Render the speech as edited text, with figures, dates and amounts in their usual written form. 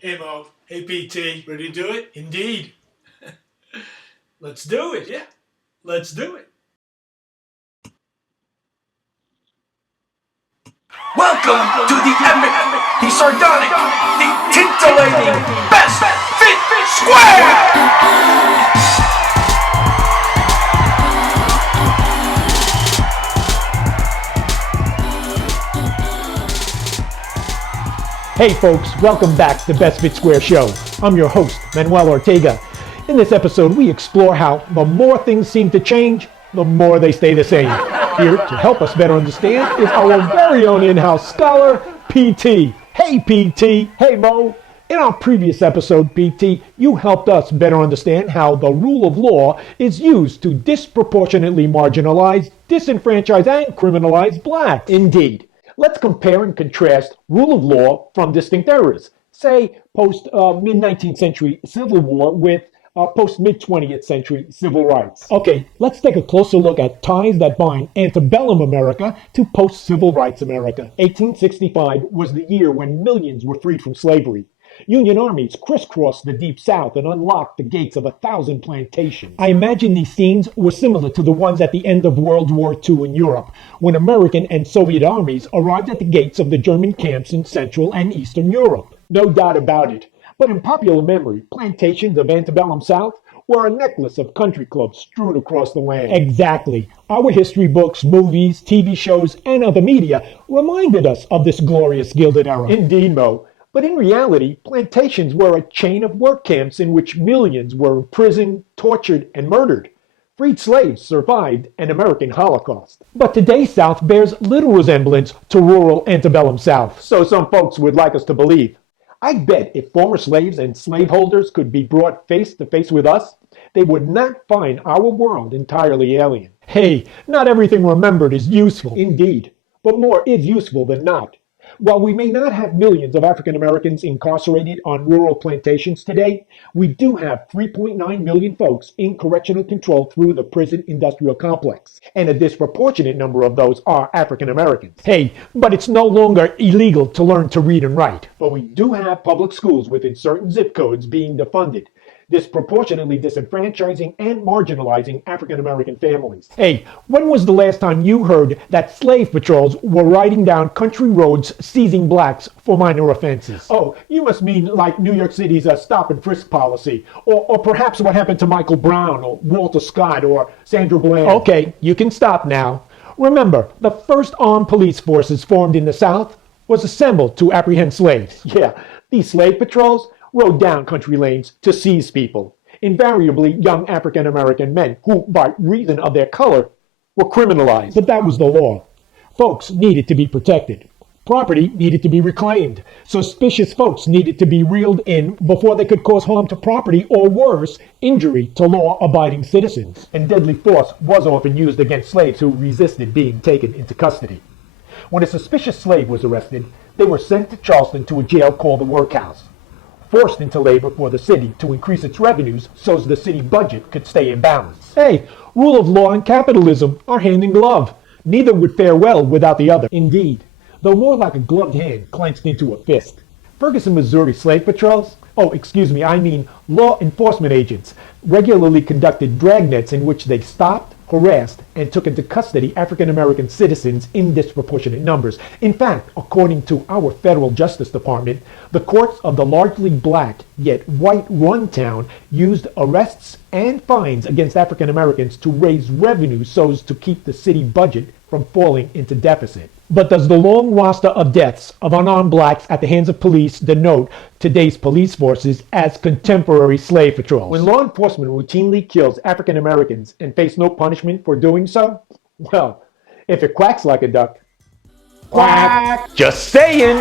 Hey Mo, hey PT, ready to do it? Indeed. Let's do it, yeah. Let's do it. Welcome to the epic, the sardonic, the titillating Best Fit Square! Hey folks, welcome back to Best Fit Square Show. I'm your host, Manuel Ortega. In this episode, we explore how the more things seem to change, the more they stay the same. Here to help us better understand is our very own in-house scholar, PT. Hey PT, hey Mo. In our previous episode, PT, you helped us better understand how the rule of law is used to disproportionately marginalize, disenfranchise, and criminalize blacks. Indeed. Let's compare and contrast rule of law from distinct eras, say post-mid-19th century Civil War with post-mid-20th century civil rights. Okay, let's take a closer look at ties that bind antebellum America to post-civil rights America. 1865 was the year when millions were freed from slavery. Union armies crisscrossed the Deep South and unlocked the gates of 1,000 plantations. I imagine these scenes were similar to the ones at the end of World War II in Europe, when American and Soviet armies arrived at the gates of the German camps in Central and Eastern Europe. No doubt about it. But in popular memory, plantations of antebellum South were a necklace of country clubs strewn across the land. Exactly. Our history books, movies, TV shows, and other media reminded us of this glorious Gilded Era. Indeed, Mo. But in reality, plantations were a chain of work camps in which millions were imprisoned, tortured, and murdered. Freed slaves survived an American Holocaust. But today's South bears little resemblance to rural antebellum South, so some folks would like us to believe. I bet if former slaves and slaveholders could be brought face to face with us, they would not find our world entirely alien. Hey, not everything remembered is useful. Indeed, but more is useful than not. While we may not have millions of African Americans incarcerated on rural plantations today, we do have 3.9 million folks in correctional control through the prison industrial complex, and a disproportionate number of those are African Americans. Hey, but it's no longer illegal to learn to read and write. But we do have public schools within certain zip codes being defunded, disproportionately disenfranchising and marginalizing African American families. Hey, when was the last time you heard that slave patrols were riding down country roads seizing blacks for minor offenses? Oh, you must mean like New York City's stop and frisk policy, or perhaps what happened to Michael Brown, or Walter Scott, or Sandra Bland. Okay, you can stop now. Remember, the first armed police forces formed in the South was assembled to apprehend slaves. Yeah, these slave patrols rode down country lanes to seize people, invariably young African American men who, by reason of their color, were criminalized. But that was the law. Folks needed to be protected. Property needed to be reclaimed. Suspicious folks needed to be reeled in before they could cause harm to property or worse, injury to law-abiding citizens. And deadly force was often used against slaves who resisted being taken into custody. When a suspicious slave was arrested, they were sent to Charleston to a jail called the workhouse, forced into labor for the city to increase its revenues so the city budget could stay in balance. Hey, rule of law and capitalism are hand in glove. Neither would fare well without the other. Indeed, though more like a gloved hand clenched into a fist. Ferguson, Missouri slave patrols, I mean law enforcement agents, regularly conducted dragnets in which they stopped, harassed, and took into custody African American citizens in disproportionate numbers. In fact, according to our federal Justice Department, the courts of the largely black yet white-run town used arrests and fines against African Americans to raise revenue so as to keep the city budget from falling into deficit. But does the long roster of deaths of unarmed blacks at the hands of police denote today's police forces as contemporary slave patrols? When law enforcement routinely kills African Americans and face no punishment for doing so, well, if it quacks like a duck, quack! Just saying!